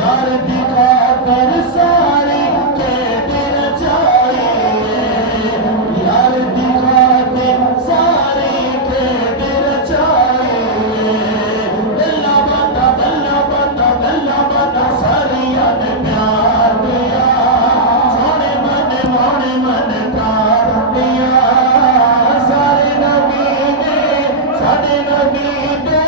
यार दी खातर सारी खेद रचाई यार दी खातर सारी खेद रचाई गल्ला बाता सारिया ने प्यार दिया सोने मन कार दिया सारे नबी ने साडे नबी दो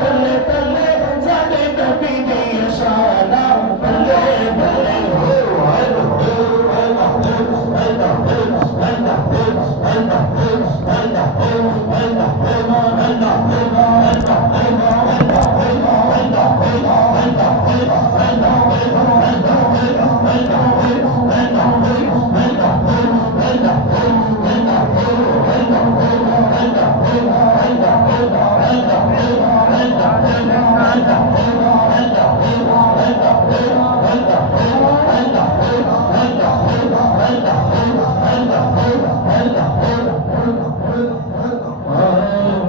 तले तले साडे नबी दी शाना बल्ले बल्ले हो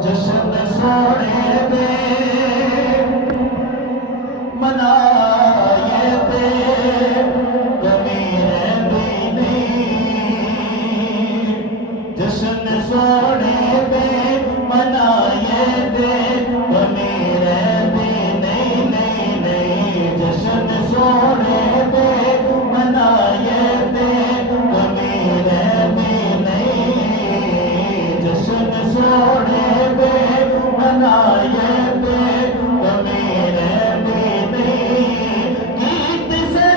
जश्न सोने दे मनाए दे कमी रहंदी नहीं जश्न सोने दे मनाए दे कमी रहंदी नहीं जश्न सोने दे मनाए दे कमी रहंदी नहीं जश्न सोने दे मनाए दे कमी रहंदी नहीं गीत से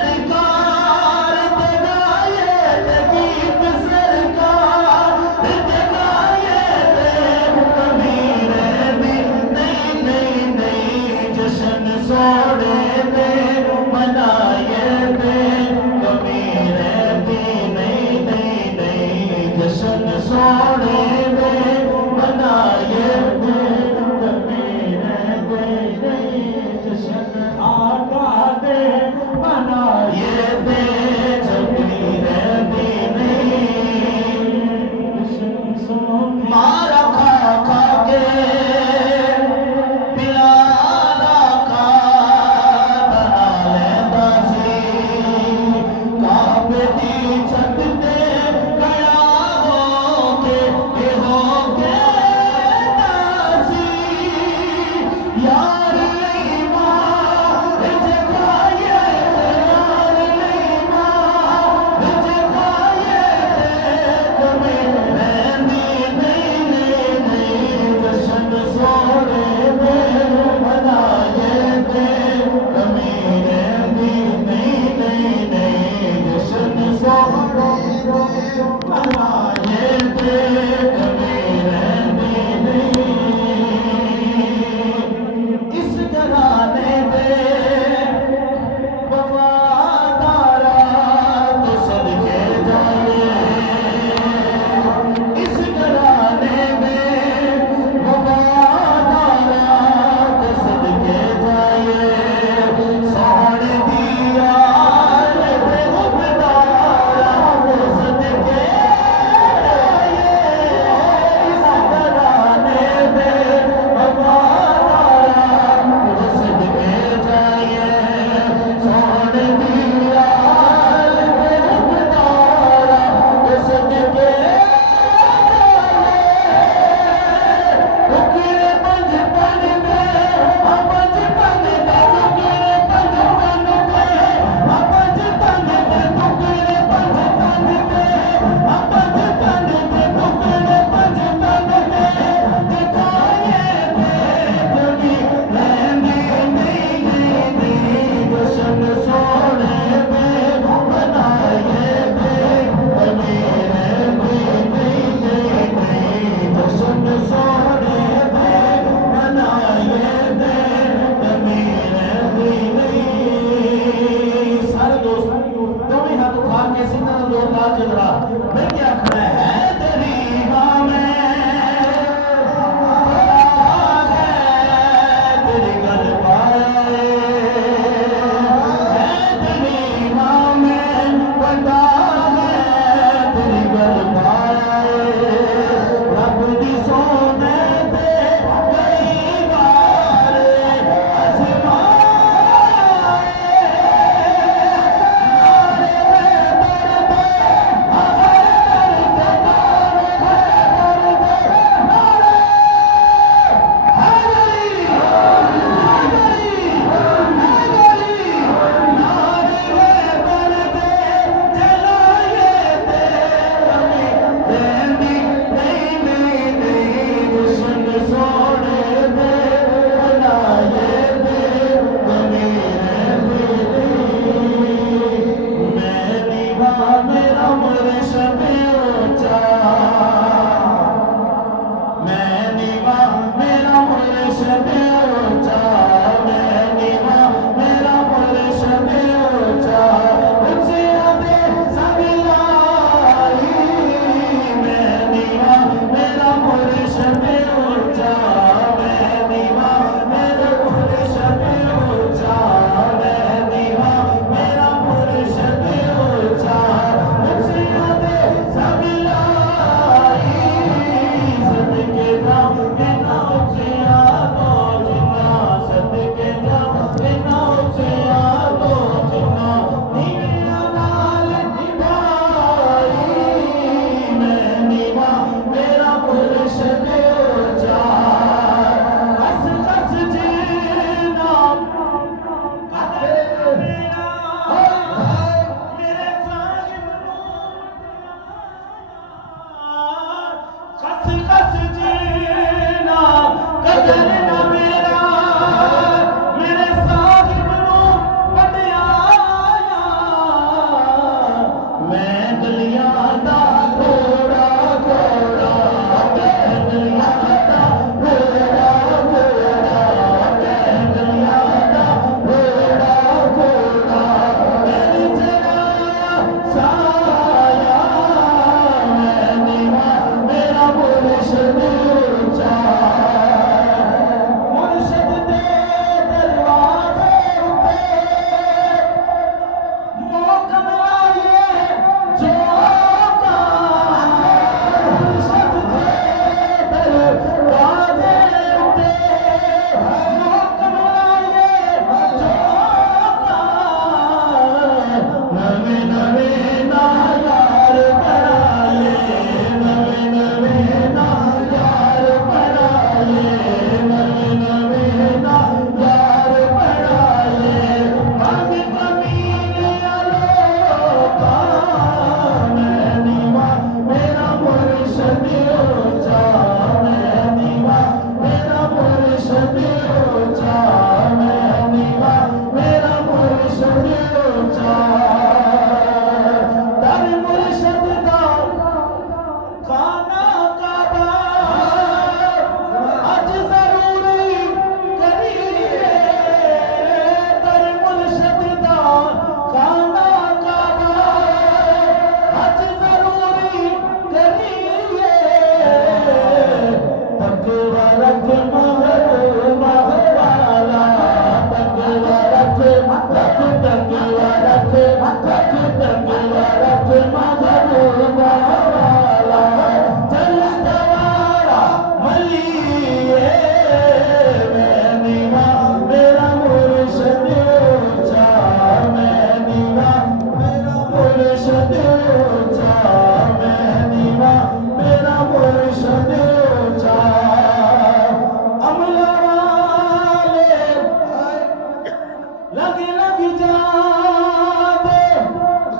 लग जाते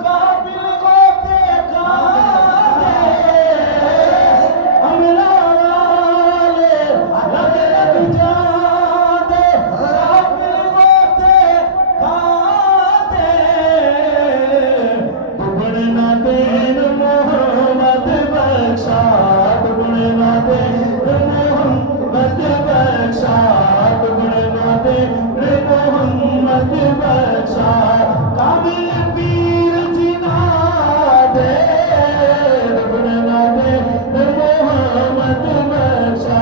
काबिल होते कादे अमला वाले लग जाते काबिल होते कादे दुगण ना देन मोहम्मद बख्शा दुगण ना देन मोहम्मद बख्शा दुगण ना देन मोहम्मद बख्शा काबिल पीर जिना दे दुगण ना देन मोहम्मद बख्शा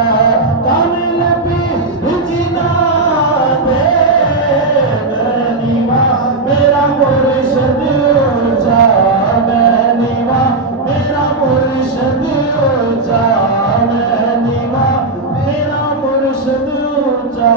काबिल पीर जिना दे नीवा मेरा मुर्शिद ऊंचा मैं नीवा मेरा मुर्शिद ऊंचा मैं नीवा मेरा मुर्शिद ऊंचा